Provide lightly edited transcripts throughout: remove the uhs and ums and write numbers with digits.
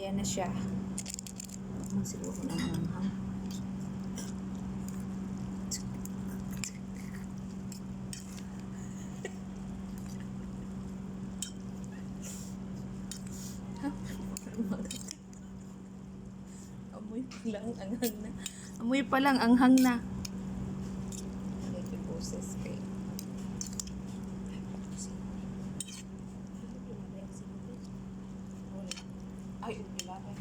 Yan na siya. Siguro na manghang. Amoy pa lang anghang na. Amoy pa lang anghang na. Medyo boses kay. Ay, umilaban.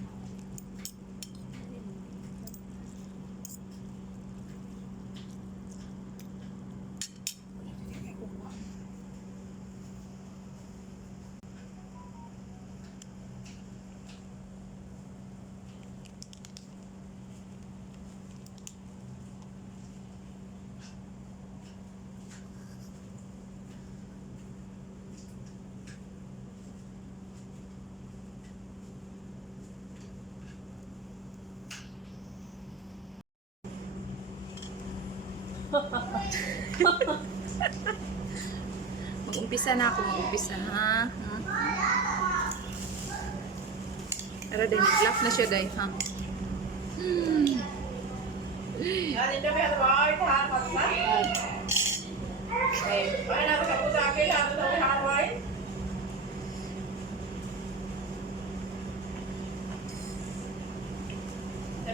Mag-umpisa na ako, mag-umpisa na. Ara din, laugh na siya day, ha?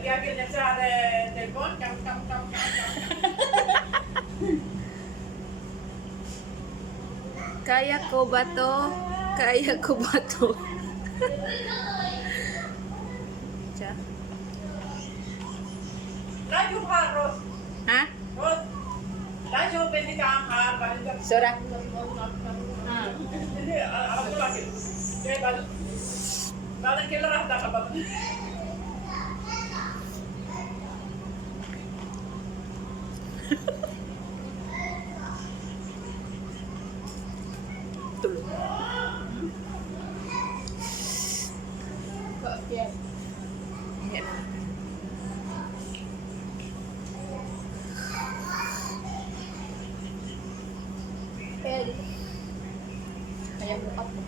Akhirnya saya ada telepon, kamu. Kaya ko ba to? Kaya ko ba to? Siya? Laju harus, Ha? laju pendidikan harus. Sora? Jadi aku lagi, saya balik kilo rata kabar. Tulog. Yan. Kaya bukat mo.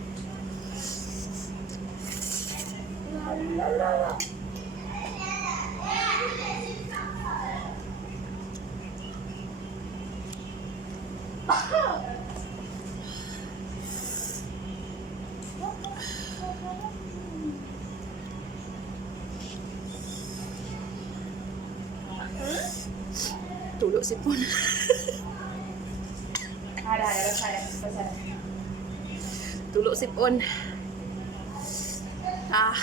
Tulog si Pon. Ada, pasal. Tulog si Pon. Ah.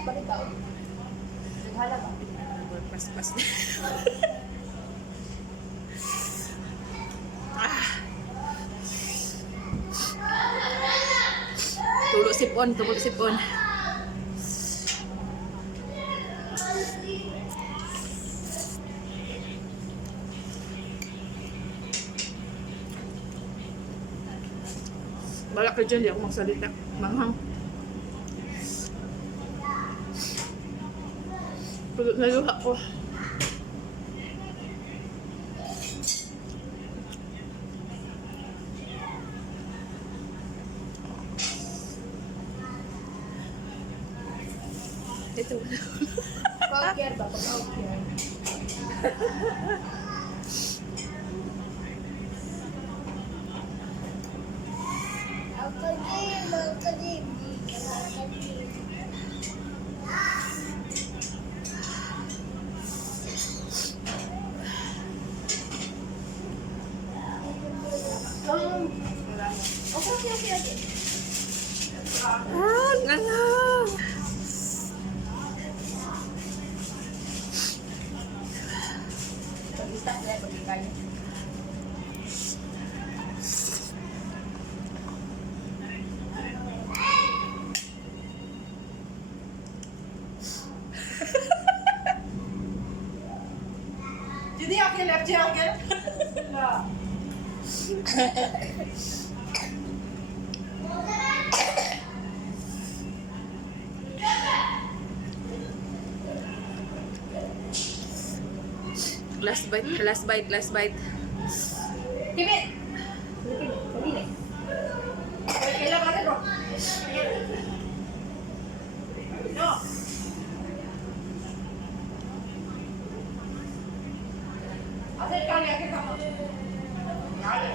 Balik tao. Naghala ba? Pas-pas. Ah. Tulog si Pon, tulog si Pon. Balak ka dyan, di ako magsalita. Manghang. Tulog na luha ko. Ito. Pag-care ba? Pag-care. Okay. Ah, ngalang. Pag-start na yan, pag-kaya. Jadi akhir left akhir. Last bite, last bite, last bite. Timit! Pagini. Kailan natin bro? No. Atin kali, atin ka. Kali.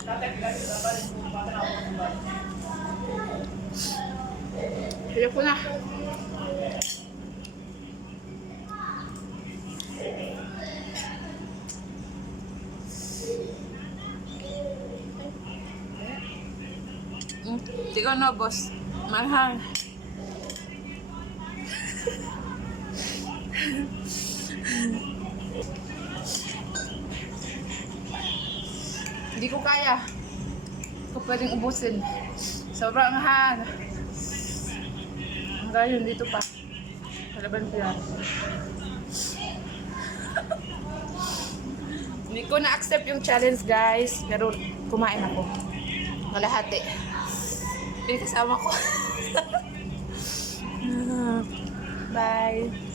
Tatay, kailan yung laban, bata na ako ng bahay. Hirap ko na. Ikaw na, boss. Mahal. Hindi ko kaya. Hindi ko pwedeng ubusin. Sobrang mahal. Hanggang yun, dito pa. Kalaban ko yan. Hindi ko na-accept yung challenge, guys. Pero kumain ako. Malahati. Yung kasama ko. Bye.